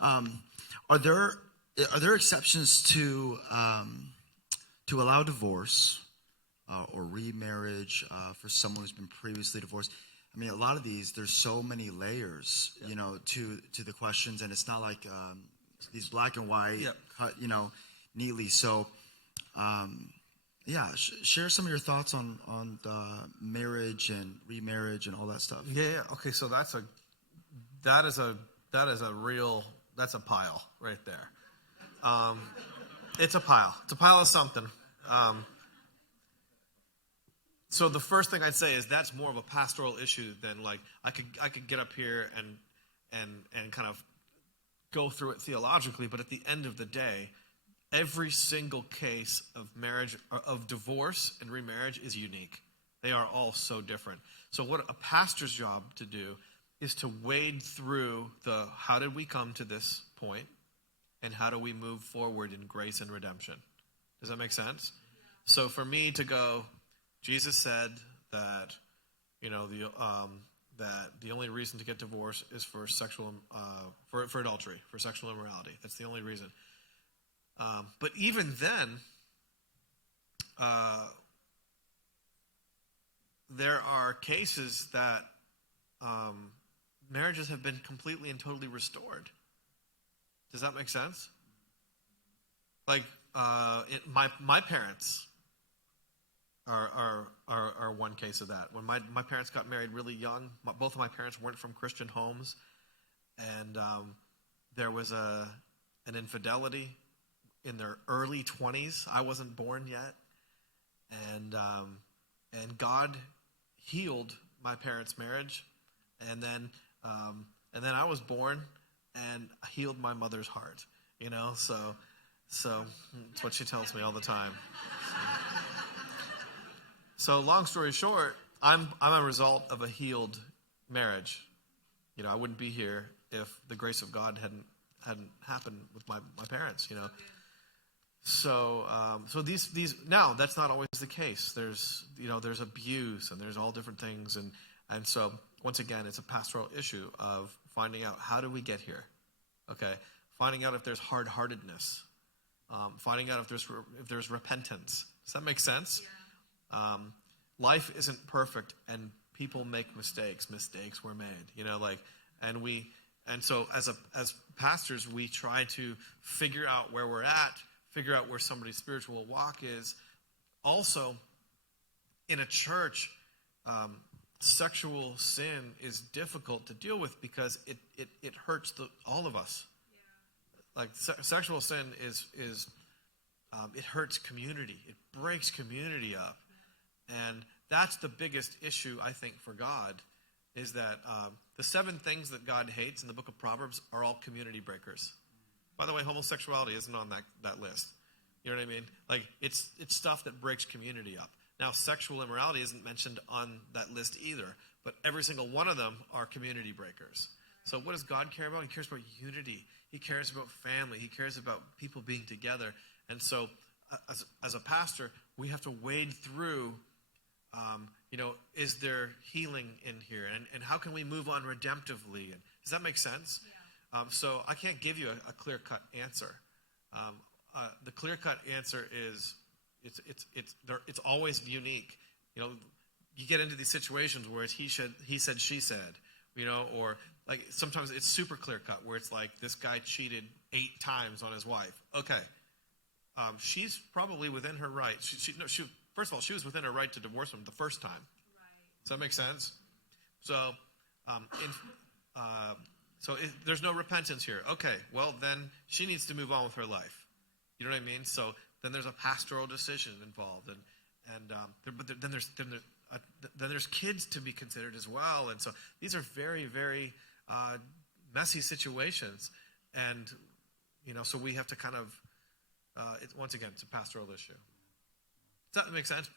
Are there exceptions to allow divorce or remarriage for someone who's been previously divorced? I mean, a lot of these, there's so many layers, to the questions, and it's not like these black and white cut, neatly. So, share some of your thoughts on marriage and remarriage and all that stuff. Yeah. Okay, so that's a pile right there. It's a pile. It's a pile of something. So the first thing I'd say is that's more of a pastoral issue than like I could get up here and kind of go through it theologically, but at the end of the day, every single case of marriage or of divorce and remarriage is unique. They are all so different. So what a pastor's job to do is to wade through how did we come to this point and how do we move forward in grace and redemption? Does that make sense? So for me to go, Jesus said that, that the only reason to get divorced is for sexual, for adultery, for sexual immorality. That's the only reason. But even then, there are cases that marriages have been completely and totally restored. Does that make sense? Like my parents are one case of that. When my parents got married really young, both of my parents weren't from Christian homes, and there was an infidelity in their early 20s. I wasn't born yet, and God healed my parents' marriage, and then I was born and healed my mother's heart. So that's what she tells me all the time. So long story short, I'm a result of a healed marriage. I wouldn't be here if the grace of God hadn't happened with my parents. So these now that's not always the case. There's abuse and there's all different things, and so once again it's a pastoral issue of finding out how do we get here, okay? Finding out if there's hard-heartedness, finding out if there's repentance. Does that make sense? Yeah. Life isn't perfect, and people make mistakes. Mistakes were made, and so as pastors we try to figure out where we're at. Figure out where somebody's spiritual walk is. Also, in a church, sexual sin is difficult to deal with because it hurts all of us. Yeah. Like sexual sin is it hurts community. It breaks community up, and that's the biggest issue I think for God is that the 7 things that God hates in the book of Proverbs are all community breakers. By the way, homosexuality isn't on that list. You know what I mean? Like, it's stuff that breaks community up. Now, sexual immorality isn't mentioned on that list either, but every single one of them are community breakers. So what does God care about? He cares about unity. He cares about family. He cares about people being together. And so as a pastor, we have to wade through, is there healing in here? And how can we move on redemptively? And does that make sense? Yeah. So I can't give you a clear-cut answer. The clear-cut answer is it's always unique. You get into these situations where it's he said, she said, or like sometimes it's super clear-cut where it's like this guy cheated 8 times on his wife. Okay, she's probably within her right. First of all, she was within her right to divorce him the first time. Right. Does that make sense? So, there's no repentance here. Okay, well then she needs to move on with her life. You know what I mean? So then there's a pastoral decision involved, but then there's kids to be considered as well, and so these are very, very messy situations, and so we have to kind of once again it's a pastoral issue. Does that make sense,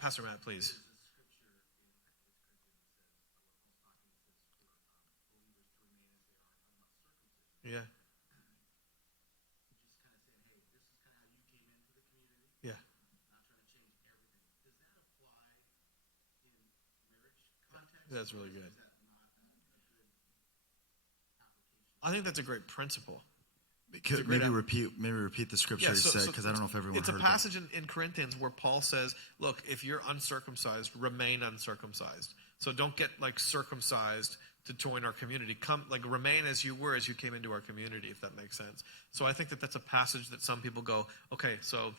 Pastor Matt? Please. Yeah. Yeah. That's really good. I think that's a great principle. Maybe repeat the scripture you said, because I don't know if everyone it's heard a passage in Corinthians where Paul says, look, if you're uncircumcised, remain uncircumcised. So don't get like circumcised to join our community. Remain as you were as you came into our community, if that makes sense. So I think that that's a passage that some people go, okay, so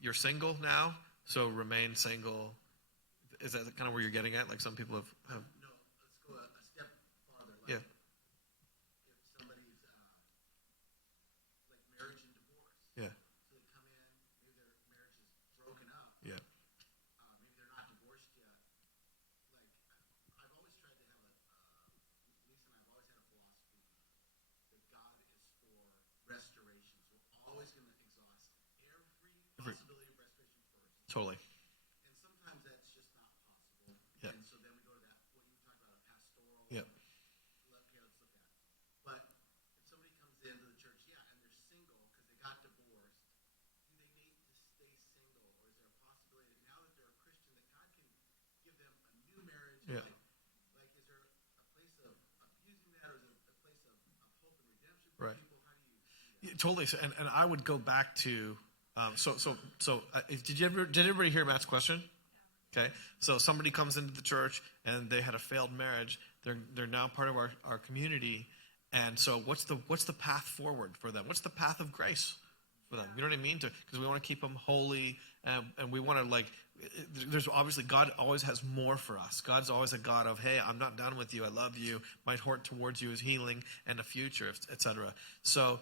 you're single now, so remain single. Is that kind of where you're getting at? Like some people have No, let's go a step farther. Yeah. If somebody's like marriage and divorce. Yeah. So they come in, maybe their marriage is broken up. Yeah. Maybe they're not divorced yet. Like I've always tried to have Lisa and I've always had a philosophy that God is for restoration. So we're always going to exhaust every possibility of restoration first. Totally. And sometimes that's just not possible. Yeah. And so then we go to that, what you talked about, a pastoral. Yeah. Let's look at. But if somebody comes into the church, and they're single because they got divorced, do they need to stay single? Or is there a possibility that now that they're a Christian, that God can give them a new marriage? Yeah. Like is there a place of abusing that, or is there a place of hope and redemption for Right. people? How do you see that? Yeah, totally. And I would go back to did everybody hear Matt's question? Okay, so somebody comes into the church and they had a failed marriage. They're now part of our community, and so what's the path forward for them? What's the path of grace for them? You know what I mean? Because we want to keep them holy, and we want to there's obviously God always has more for us. God's always a God of, hey, I'm not done with you. I love you. My heart towards you is healing and a future, etc. So.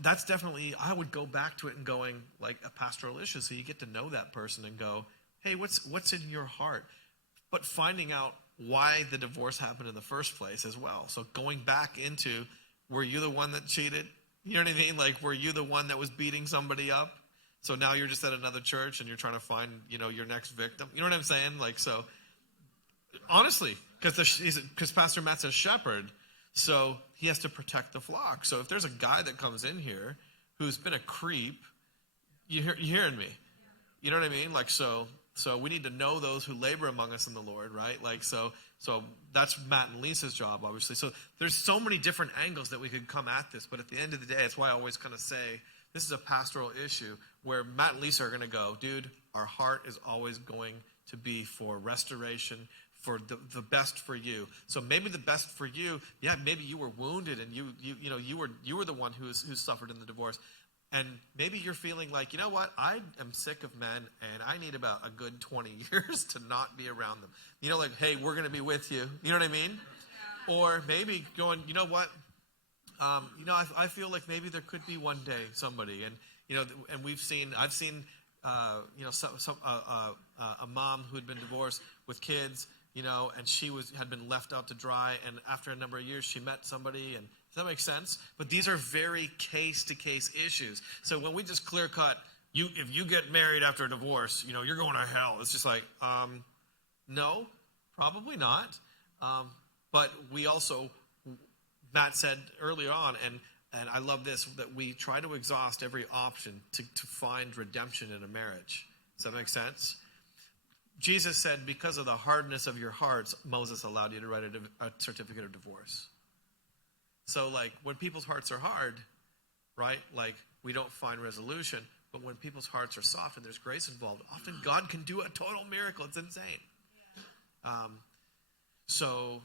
That's definitely, I would go back to it and going like a pastoral issue. So you get to know that person and go, hey, what's in your heart? But finding out why the divorce happened in the first place as well. So going back into, were you the one that cheated? You know what I mean? Like, were you the one that was beating somebody up? So now you're just at another church and you're trying to find, your next victim. You know what I'm saying? Like, so honestly, because Pastor Matt's a shepherd, so he has to protect the flock. So if there's a guy that comes in here who's been a creep, you hearing me? You know what I mean? Like, so we need to know those who labor among us in the Lord, right? Like, so that's Matt and Lisa's job, obviously. So there's so many different angles that we could come at this. But at the end of the day, that's why I always kind of say this is a pastoral issue where Matt and Lisa are going to go, dude, our heart is always going to be for restoration, for the best for you. So maybe the best for you, maybe you were wounded and you were the one who suffered in the divorce. And maybe you're feeling like, you know what, I am sick of men and I need about a good 20 years to not be around them. Like, hey, we're going to be with you. You know what I mean? Yeah. Or maybe going, you know what, I feel like maybe there could be one day somebody. And, and I've seen, a mom who had been divorced with kids, and she had been left out to dry, and after a number of years, she met somebody, and does that make sense? But these are very case-to-case issues. So when we just clear-cut, if you get married after a divorce, you're going to hell. It's just like, no, probably not. But we also, Matt said earlier on, and I love this, that we try to exhaust every option to find redemption in a marriage. Does that make sense? Jesus said, because of the hardness of your hearts, Moses allowed you to write a certificate of divorce. So, when people's hearts are hard, right, we don't find resolution. But when people's hearts are soft and there's grace involved, often God can do a total miracle. It's insane. Yeah. So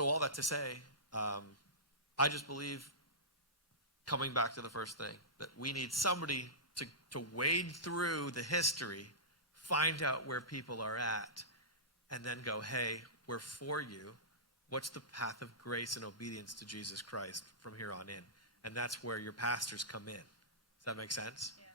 all that to say, I just believe, coming back to the first thing, that we need somebody to wade through the history, find out where people are at, and then go, hey, we're for you. What's the path of grace and obedience to Jesus Christ from here on in? And that's where your pastors come in. Does that make sense? Yeah.